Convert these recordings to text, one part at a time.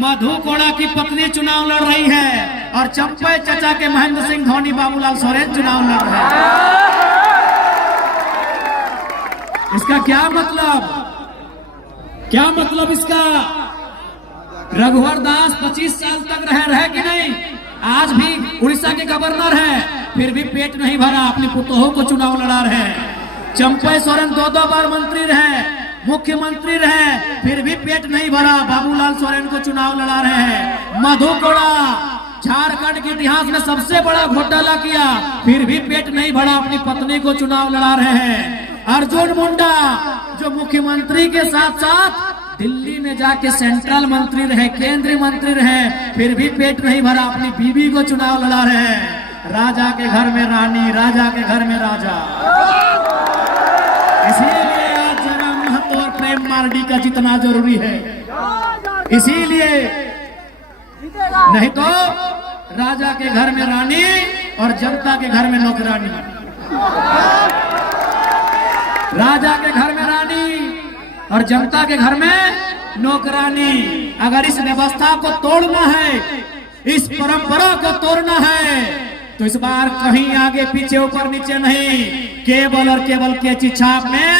मधु कोड़ा की पत्नी चुनाव लड़ रही है और चंपई चचा के महेंद्र सिंह धोनी बाबूलाल सोरेन चुनाव लड़ रहे हैं। इसका क्या मतलब इसका? रघुवर दास 25 साल तक रहे कि नहीं? आज भी उड़ीसा के गवर्नर है, फिर भी पेट नहीं भरा, अपनी पुतोहों को चुनाव लड़ा रहे हैं। चंपई सोरेन 2 बार मंत्री रहे, मुख्यमंत्री रहे, फिर भी पेट नहीं भरा, बाबूलाल सोरेन को चुनाव लड़ा रहे हैं। मधु कोड़ा झारखंड के इतिहास में सबसे बड़ा घोटाला किया, फिर भी पेट नहीं भरा, अपनी पत्नी को चुनाव लड़ा रहे हैं। अर्जुन मुंडा जो मुख्यमंत्री के साथ साथ दिल्ली में जाके सेंट्रल मंत्री रहे, केंद्रीय मंत्री रहे, फिर भी पेट नहीं भरा, अपनी बीवी को चुनाव लड़ा रहे हैं। राजा के घर में रानी, राजा के घर में राजा। इसीलिए आज जरा महतो और प्रेम मार्डी का जितना जरूरी है, इसीलिए नहीं तो राजा के घर में रानी और जनता के घर में नौकरानी। राजा के घर में रानी और जनता के घर में नौकरानी। अगर इस व्यवस्था को तोड़ना है, इस परंपरा को तोड़ना है, तो इस बार कहीं आगे पीछे ऊपर नीचे नहीं, केवल और केवल कैंची छाप में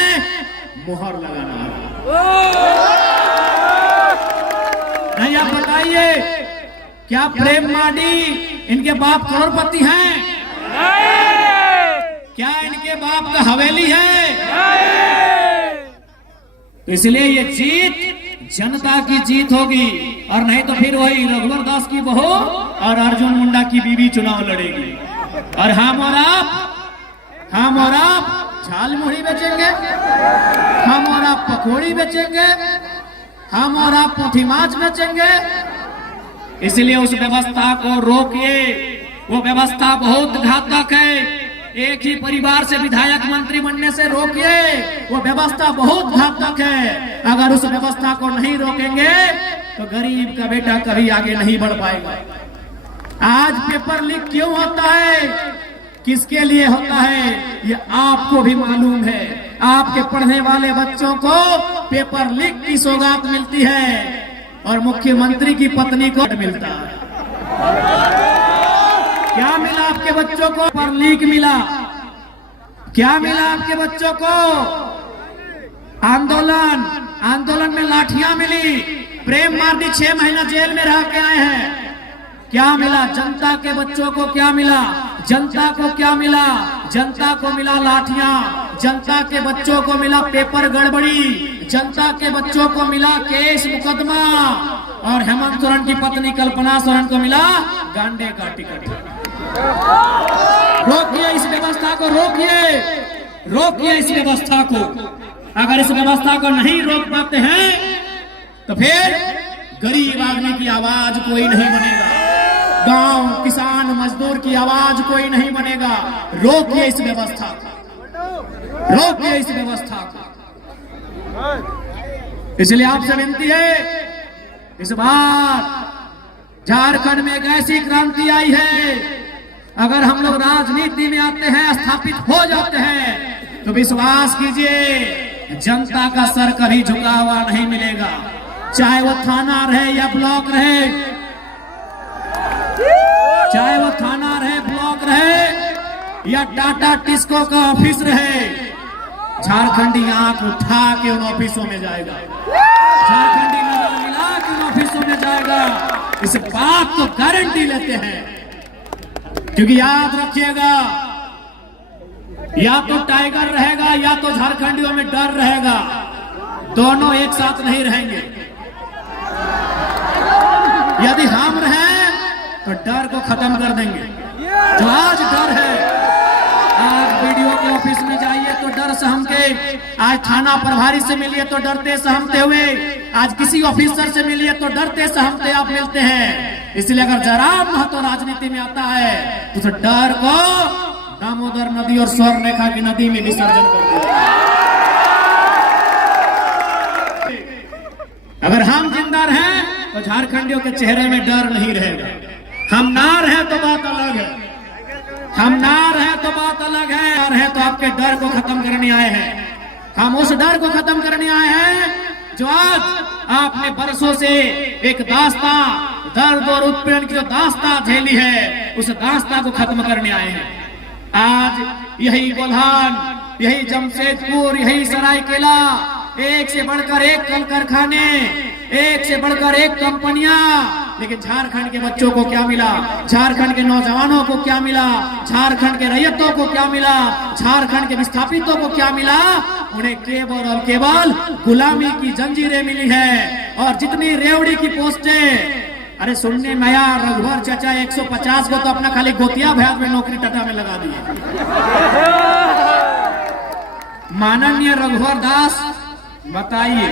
मुहर लगाना है। नहीं, आप बताइए, क्या प्रेम मार्डी इनके बाप करोड़पति हैं? क्या इनके बाप का हवेली है? तो इसलिए ये जीत जनता की जीत होगी, और नहीं तो फिर वही रघुवर दास की बहू और अर्जुन मुंडा की बीवी चुनाव लड़ेगी। और हम और आप झाल मुढ़ी बेचेंगे, हम और आप पकौड़ी बेचेंगे, हम और आप पोथी माछ बेचेंगे। इसलिए उस व्यवस्था को रोकिए, वो व्यवस्था बहुत घातक है। एक ही परिवार से विधायक मंत्री बनने से रोकिए, वो व्यवस्था बहुत घातक है। अगर उस व्यवस्था को नहीं रोकेंगे तो गरीब का बेटा कभी आगे नहीं बढ़ पाएगा। आज पेपर लीक क्यों होता है, किसके लिए होता है, ये आपको भी मालूम है। आपके पढ़ने वाले बच्चों को पेपर लीक की सौगात मिलती है और मुख्यमंत्री की पत्नी को मिलता है। क्या मिला आपके बच्चों को? पेपर लीक मिला। क्या मिला आपके बच्चों को? आंदोलन में लाठियां मिली। प्रेम मार्डी 6 महीना जेल में रह के आए हैं। क्या मिला जनता के बच्चों को? क्या मिला जनता को? क्या मिला जनता को? मिला लाठियां। जनता के बच्चों को मिला पेपर गड़बड़ी। जनता के बच्चों को मिला केस मुकदमा। और हेमंत सोरेन की पत्नी कल्पना सोरेन को मिला गांडे का टिकट। रोकिए इस व्यवस्था को, रोकिए इस व्यवस्था को। अगर इस व्यवस्था को नहीं रोक पाते हैं तो फिर गरीब आदमी की आवाज कोई नहीं बनेगा, गांव किसान मजदूर की आवाज कोई नहीं बनेगा। रोकिए इस व्यवस्था को, रोकिए इस व्यवस्था को। इसलिए आपसे विनती है, इस बार झारखंड में एक ऐसी क्रांति आई है, अगर हम लोग राजनीति में आते हैं, स्थापित हो जाते हैं, तो विश्वास कीजिए जनता का सर कभी झुका हुआ नहीं मिलेगा। चाहे वो थाना रहे या ब्लॉक रहे, चाहे वो थाना रहे, ब्लॉक रहे या टाटा टिस्को का ऑफिस रहे, झारखंडी आंख उठा के उन ऑफिसों में जाएगा, झारखंडी नजर मिला के उन ऑफिसों में जाएगा। इस बात को गारंटी लेते हैं, क्योंकि याद रखिएगा, या तो टाइगर रहेगा या तो झारखंडियों में डर रहेगा, दोनों एक साथ नहीं रहेंगे। यदि हम रहें तो डर को खत्म कर देंगे। जो आज डर है, आज वीडियो के ऑफिस में जाइए तो डर सहमके, आज थाना प्रभारी से मिलिए तो डरते सहमते हुए, आज किसी ऑफिसर से मिलिए तो डरते सहमते आप मिलते हैं। इसलिए अगर जरा महत्व राजनीति में आता है तो उस डर को दामोदर नदी और स्वर्ण रेखा की नदी में विसर्जन कर दिया। अगर हम जिंदा रहें तो झारखंडियों के चेहरे में डर नहीं रहेगा। हम ना रहे तो बात अलग है, हम ना रहे तो बात अलग है। और है तो आपके डर को खत्म करने आए हैं। हम उस डर को खत्म करने आए हैं जो आज आपने बरसों से एक दास्तां, दर्द और उत्पीड़न की जो दास्तां झेली है, उस दास्तां को खत्म करने आए हैं। आज यही कोल्हान, यही जमशेदपुर, यही सरायकेला, एक से बढ़कर एक कल कारखाने, एक से बढ़कर एक कंपनियां, लेकिन झारखंड के बच्चों को क्या मिला? झारखंड के नौजवानों को क्या मिला? झारखंड के रैयतों को क्या मिला? झारखंड के विस्थापितों को क्या मिला? उन्हें केवल और केवल गुलामी की जंजीरें मिली है। और जितनी रेवड़ी की पोस्टें, अरे सुनने में आया रघुवर चाचा 150 को तो अपना खाली गोतिया भैया में नौकरी टाटा में लगा दी। माननीय रघुवर दास, बताइए,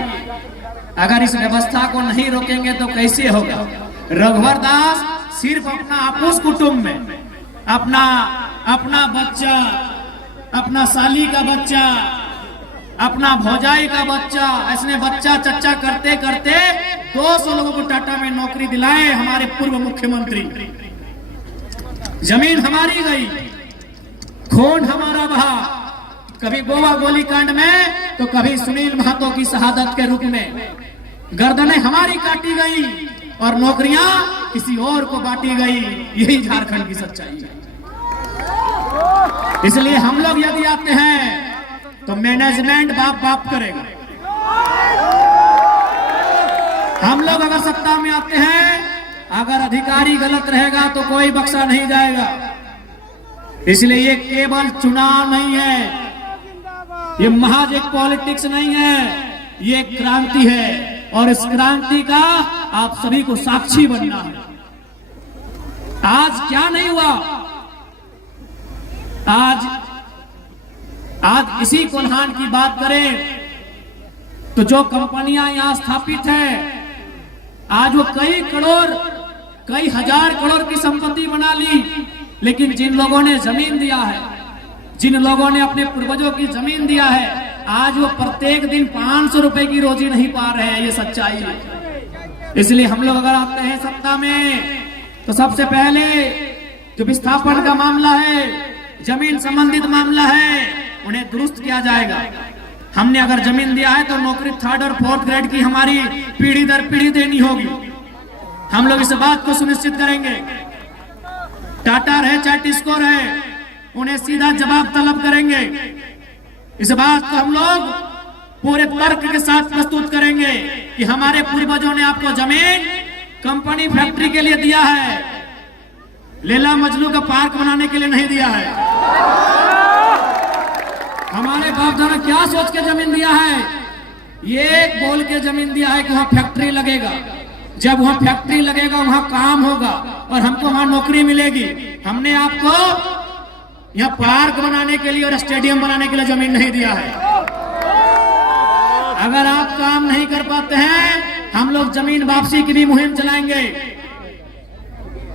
अगर इस व्यवस्था को नहीं रोकेंगे तो कैसे होगा? रघुवर दास सिर्फ अपना आपूस कुटुंब में अपना बच्चा, अपना साली का बच्चा, अपना भौजाई का बच्चा, ऐसे बच्चा चच्चा करते करते 200 लोगों को टाटा में नौकरी दिलाए हमारे पूर्व मुख्यमंत्री। जमीन हमारी गई, खून हमारा बहा, कभी गोवा गोलीकांड में तो कभी सुनील महतो की शहादत के रूप में। गर्दनें हमारी काटी गई और नौकरियां किसी और को बांटी गई। यही झारखंड की सच्चाई है। इसलिए हम लोग यदि आते हैं तो मैनेजमेंट बाप बाप करेगा। हम लोग अगर सत्ता में आते हैं, अगर अधिकारी गलत रहेगा तो कोई बख्शा नहीं जाएगा। इसलिए ये केवल चुनाव नहीं है, ये महज एक पॉलिटिक्स नहीं है, ये क्रांति है। और इस क्रांति का आप सभी को साक्षी बनना है। आज क्या नहीं हुआ? आज इसी कोल्हान की बात करें तो जो कंपनियां यहां स्थापित है, आज वो कई करोड़, कई हजार करोड़ की संपत्ति बना ली, लेकिन जिन लोगों ने जमीन दिया है, जिन लोगों ने अपने पूर्वजों की जमीन दिया है, आज वो प्रत्येक दिन 500 रुपए की रोजी नहीं पा रहे हैं। ये सच्चाई है। इसलिए हम लोग अगर आते हैं सत्ता में तो सबसे पहले जो विस्थापन का मामला है, जमीन संबंधित मामला है, उन्हें दुरुस्त किया जाएगा। हमने अगर जमीन दिया है तो नौकरी 3rd और 4th ग्रेड की हमारी पीढ़ी दर पीढ़ी देनी होगी। हम लोग इस बात को सुनिश्चित करेंगे। टाटा रहे चाहे टिस्को रहे, उन्हें सीधा जवाब तलब करेंगे। इस बात को हम लोग पूरे तर्क के साथ प्रस्तुत करेंगे कि हमारे पूर्वजों ने आपको जमीन कंपनी फैक्ट्री के लिए दिया है, लैला मजनू का पार्क बनाने के लिए नहीं दिया है। हमारे बाप दादा क्या सोच के जमीन दिया है? ये बोल के जमीन दिया है कि वहां फैक्ट्री लगेगा, जब वहां फैक्ट्री लगेगा वहां काम होगा और हमको वहां नौकरी मिलेगी। हमने आपको यहाँ पार्क बनाने के लिए और स्टेडियम बनाने के लिए जमीन नहीं दिया है। अगर आप काम नहीं कर पाते हैं, हम लोग जमीन वापसी की भी मुहिम चलाएंगे।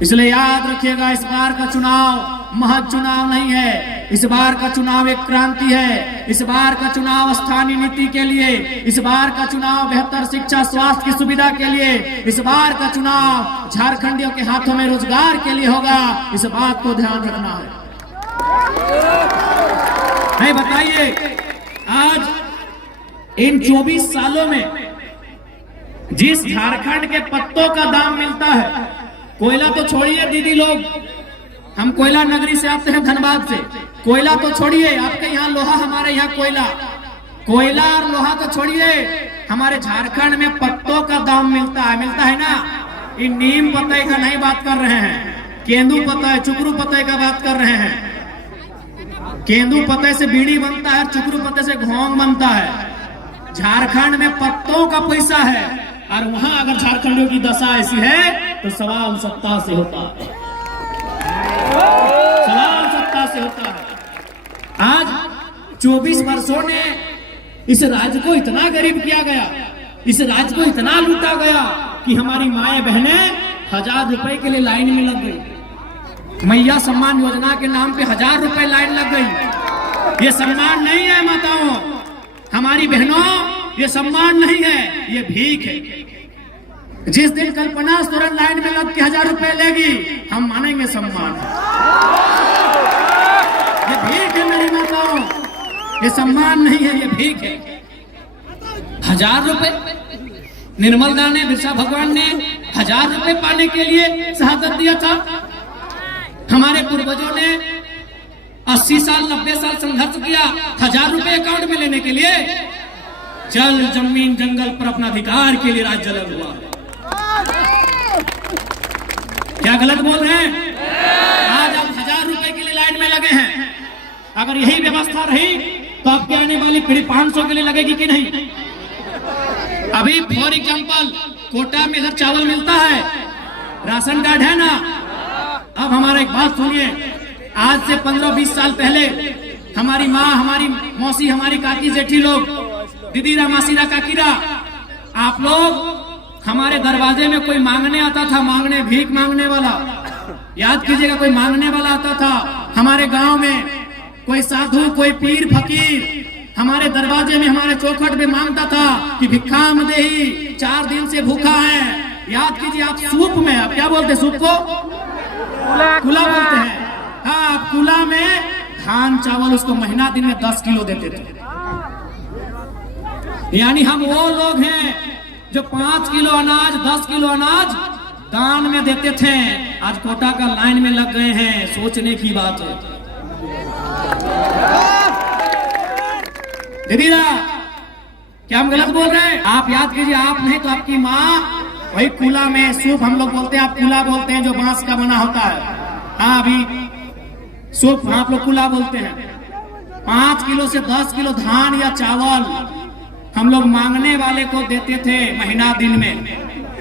इसलिए याद रखिएगा, इस बार का चुनाव महज चुनाव नहीं है। इस बार का चुनाव एक क्रांति है। इस बार का चुनाव स्थानीय नीति के लिए, इस बार का चुनाव बेहतर शिक्षा स्वास्थ्य की सुविधा के लिए, इस बार का चुनाव झारखंडियों के हाथों में रोजगार के लिए होगा। इस बात को ध्यान रखना है। नहीं, बताइए, आज इन 24 सालों में जिस झारखंड के पत्तों का दाम मिलता है, कोयला तो छोड़िए दीदी लोग, हम कोयला नगरी से आते हैं, धनबाद से। कोयला तो छोड़िए, आपके यहाँ लोहा, हमारे यहाँ कोयला और लोहा तो छोड़िए, हमारे झारखंड में पत्तों का दाम मिलता है ना। ये नीम पत्ते का नहीं बात कर रहे हैं, केंदू पत्ता, चुकरू पत्ते का बात कर रहे हैं। केंदू पत्ते से बीड़ी बनता है, चुकरू पत्ते से घोंग बनता है। झारखंड में पत्तों का पैसा है, और वहां अगर झारखंडियों की दशा ऐसी है तो सवाल सत्ता से होता है। सवाल सत्ता से होता है। आज 24 वर्षों ने इस राज्य को इतना गरीब किया गया, इस राज्य को इतना लूटा गया कि हमारी माएं बहनें 1000 रुपए के लिए लाइन में लग गई। मैया सम्मान योजना के नाम पे 1000 रुपए लाइन लग गई। ये सम्मान नहीं है माताओं, हमारी बहनों, ये सम्मान नहीं है, ये भीख है। जिस दिन कल्पना सोरेन लाइन में लग के 1000 रुपए लेगी, हम मानेंगे सम्मान है। ये भीख है मेरी माताओं, ये सम्मान नहीं है, ये भीख है। 1000 रुपए निर्मल दास ने, बिरसा भगवान ने 1000 रुपए पाने के लिए शहादत दिया था। हमारे पूर्वजों ने 80 साल 90 साल संघर्ष किया 1000 रुपए अकाउंट में लेने के लिए। जल जमीन जंगल पर अपना अधिकार के लिए राज्य जलन हुआ। क्या गलत बोल रहे हैं? आज आप 1000 रुपए के लिए लाइन में लगे हैं। अगर यही व्यवस्था रही तो आपके आने वाली पीढ़ी 500 के लिए लगेगी कि नहीं? अभी फॉर एग्जाम्पल कोटा में इधर चावल मिलता है, राशन कार्ड है ना। अब हमारा एक बात सुनिए, आज से 15-20 साल पहले हमारी माँ, हमारी मौसी, हमारी काकी जेठी लोग, दीदीरा मासीरा काकीरा, आप लोग हमारे दरवाजे में कोई मांगने आता था, मांगने, भीख मांगने वाला, याद कीजिएगा, कोई मांगने वाला आता था हमारे गांव में, कोई साधु, कोई पीर फकीर हमारे दरवाजे में, हमारे चौखट में मांगता था कि भिक्षाम देही, 4 दिन से भूखा है। याद कीजिए, आप सूप में, आप क्या बोलते हैं सूप को? कुला बोलते हैं। हाँ, आप कुला में धान चावल उसको महीना दिन में 10 किलो देते थे। यानी हम वो लोग हैं जो 5 किलो अनाज, 10 किलो अनाज दान में देते थे। आज कोटा का लाइन में लग गए हैं, सोचने की बात है। दीदीरा, क्या हम गलत बोल रहे हैं? आप याद कीजिए, आप नहीं तो आपकी माँ वही कुला में सूप, हम लोग बोलते हैं, आप कुला बोलते हैं, जो बांस का बना होता है। हाँ, अभी सूप आप लोग कुला बोलते हैं। 5 किलो से 10 किलो धान या चावल हम लोग मांगने वाले को देते थे महीना दिन में।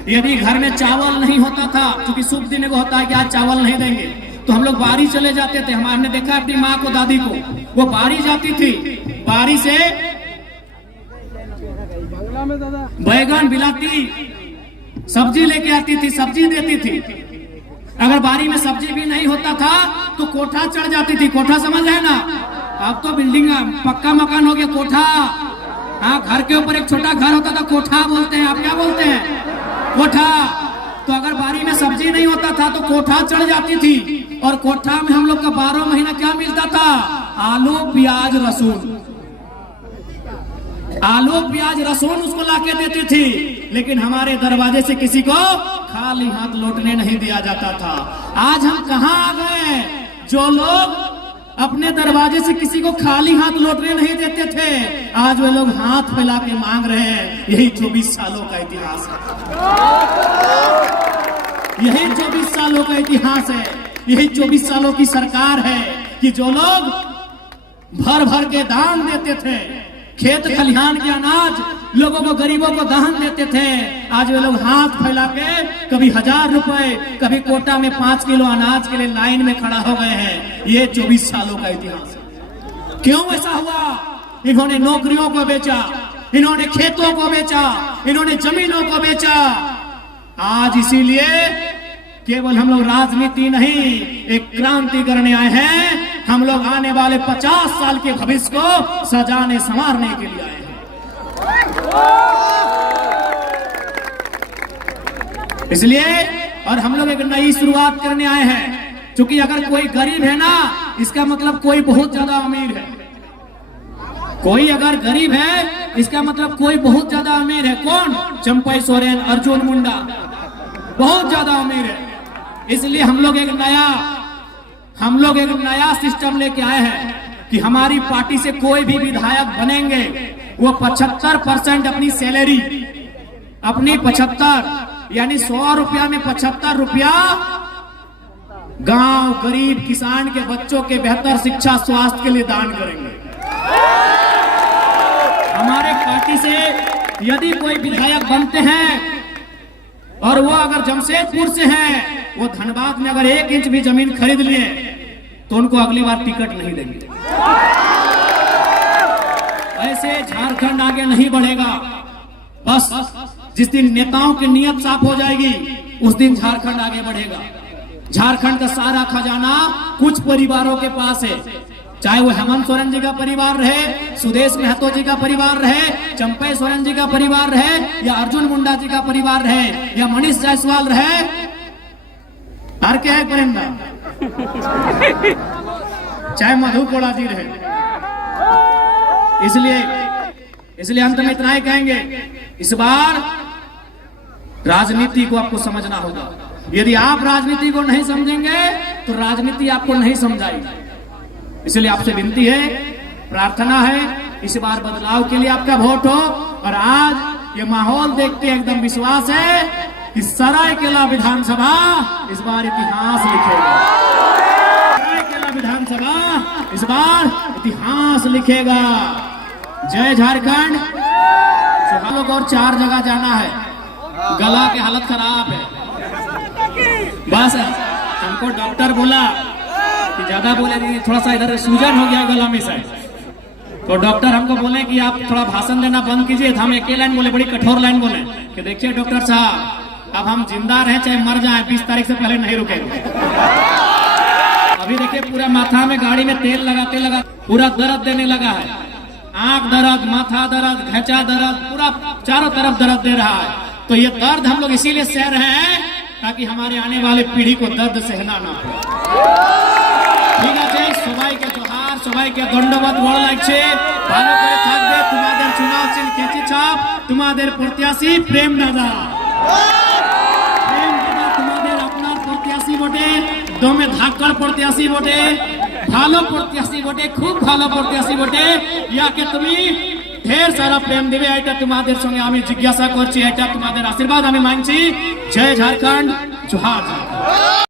यदि घर में चावल नहीं होता था, क्योंकि शुभ दिन को होता है कि आज चावल नहीं देंगे, तो हम लोग बारी चले जाते थे। हमने देखा अपनी माँ को, दादी को, वो बारी जाती थी, बारी से बैगन बिलाती, सब्जी लेके आती थी, सब्जी देती थी। अगर बारी में सब्जी भी नहीं होता था तो कोठा चढ़ जाती थी। कोठा समझ रहे ना? अब तो बिल्डिंग पक्का मकान हो गया, कोठा। हाँ, घर के ऊपर एक छोटा घर होता था, कोठा बोलते हैं। आप क्या बोलते हैं? कोठा। तो अगर बारी में सब्जी नहीं होता था तो कोठा चढ़ जाती थी, और कोठा में हम लोग का 12 महीना क्या मिलता था? आलू प्याज लहसुन, आलू प्याज लहसुन उसको लाके देती थी। लेकिन हमारे दरवाजे से किसी को खाली हाथ लौटने नहीं दिया जाता था। आज हम कहाँ आ गए? जो लोग अपने दरवाजे से किसी को खाली हाथ लौटने नहीं देते थे, आज वे लोग हाथ फैला के मांग रहे हैं। यही 24 सालों का इतिहास है। यही 24 सालों का इतिहास है। यही 24 सालों की सरकार है कि जो लोग भर भर के दान देते थे, खेत खलिहान के अनाज लोगों को, गरीबों को दान देते थे, आज वे लोग हाथ फैला के कभी 1000 रुपए, कभी कोटा में 5 किलो अनाज के लिए लाइन में खड़ा हो गए हैं। ये 24 सालों का इतिहास है। क्यों ऐसा हुआ? इन्होंने नौकरियों को बेचा, इन्होंने खेतों को बेचा, इन्होंने जमीनों को बेचा। आज इसीलिए केवल हम लोग राजनीति नहीं, एक क्रांति करने आए हैं। हम लोग आने वाले 50 साल के भविष्य को सजाने संवारने के लिए आए हैं। इसलिए और हम लोग एक नई शुरुआत करने आए हैं। क्योंकि अगर कोई गरीब है ना, इसका मतलब कोई बहुत ज्यादा अमीर है। कोई अगर गरीब है, इसका मतलब कोई बहुत ज्यादा अमीर है। कौन? चंपई सोरेन, अर्जुन मुंडा बहुत ज्यादा अमीर है। इसलिए हम लोग एक नया सिस्टम लेके आए हैं कि हमारी पार्टी से कोई भी विधायक बनेंगे, वो 75% अपनी सैलरी, अपनी 75 यानी 100 रुपया में 75 रुपया गांव, गरीब, किसान के बच्चों के बेहतर शिक्षा, स्वास्थ्य के लिए दान करेंगे। हमारे पार्टी से यदि कोई विधायक बनते हैं और वो अगर जमशेदपुर से हैं, वो धनबाद में अगर 1 इंच भी जमीन खरीद लिए तो उनको अगली बार टिकट नहीं देंगे। ऐसे झारखंड आगे नहीं बढ़ेगा। बस जिस दिन नेताओं की नीयत साफ हो जाएगी, उस दिन झारखंड आगे बढ़ेगा। झारखंड का सारा खजाना कुछ परिवारों के पास है, चाहे वो हेमंत सोरेन जी का परिवार रहे, सुदेश महतो जी का परिवार रहे, चंपई सोरेन जी का परिवार रहे, या अर्जुन मुंडा जी का परिवार रहे, या मनीष जायसवाल रहे, और क्या है परिंदा, चाहे मधु कोड़ा जी रहे। इसलिए अंत में इतना ही कहेंगे, इस बार राजनीति को आपको समझना होगा। यदि आप राजनीति को नहीं समझेंगे तो राजनीति आपको नहीं समझाएगी। इसलिए आपसे विनती है, प्रार्थना है, इस बार बदलाव के लिए आपका वोट हो। और आज ये माहौल देखते एकदम विश्वास है कि सरायकेला विधानसभा इस बार इतिहास लिखेगा। सरायकेला विधानसभा इस बार इतिहास लिखेगा। जय झारखंड। हम लोग और 4 जगह जाना है, गला की हालत खराब है। बस हमको डॉक्टर बोला कि ज्यादा बोले, थोड़ा सा इधर सूजन हो गया गला में से, तो डॉक्टर हमको बोले कि आप थोड़ा भाषण देना बंद कीजिए। हम एक लाइन बोले, बड़ी कठोर लाइन बोले कि देखिए डॉक्टर साहब, अब हम जिंदा रहे चाहे मर जाएं, 20 तारीख से पहले नहीं रुकेंगे। अभी देखिए पूरा माथा में गाड़ी में तेल लगाते लगाते पूरा दर्द देने लगा है। आंख दर्द, माथा दर्द, घचा दर्द, पूरा चारों तरफ दर्द दे रहा है। तो ये दर्द हम लोग इसीलिए सह रहे हैं ताकि हमारे आने वाले पीढ़ी को दर्द सहना ना पड़े। ঠিক আছে, সবাইকে জোহার, সবাইকে ধন্যবাদ। ভালো লাগছে, ভালো করে থাকবে। তোমাদের চুনাव চিহ্ন কেচি ছাপ, তোমাদের প্রত্যাশী প্রেম দাদা। প্রেম দাদা তোমাদের আপনার প্রত্যাশী বটে, দমে ধাক্কার প্রত্যাশী বটে, ভালো প্রত্যাশী বটে, খুব ভালো প্রত্যাশী বটে। ইয়াকে তুমি ঢের সারা প্রেম দিবে, এটা তোমাদের সঙ্গে আমি জিজ্ঞাসা করছি, এটা তোমাদের আশীর্বাদ আমি মানছি। জয় ঝাড়খণ্ড, জোহার ঝাড়খণ্ড।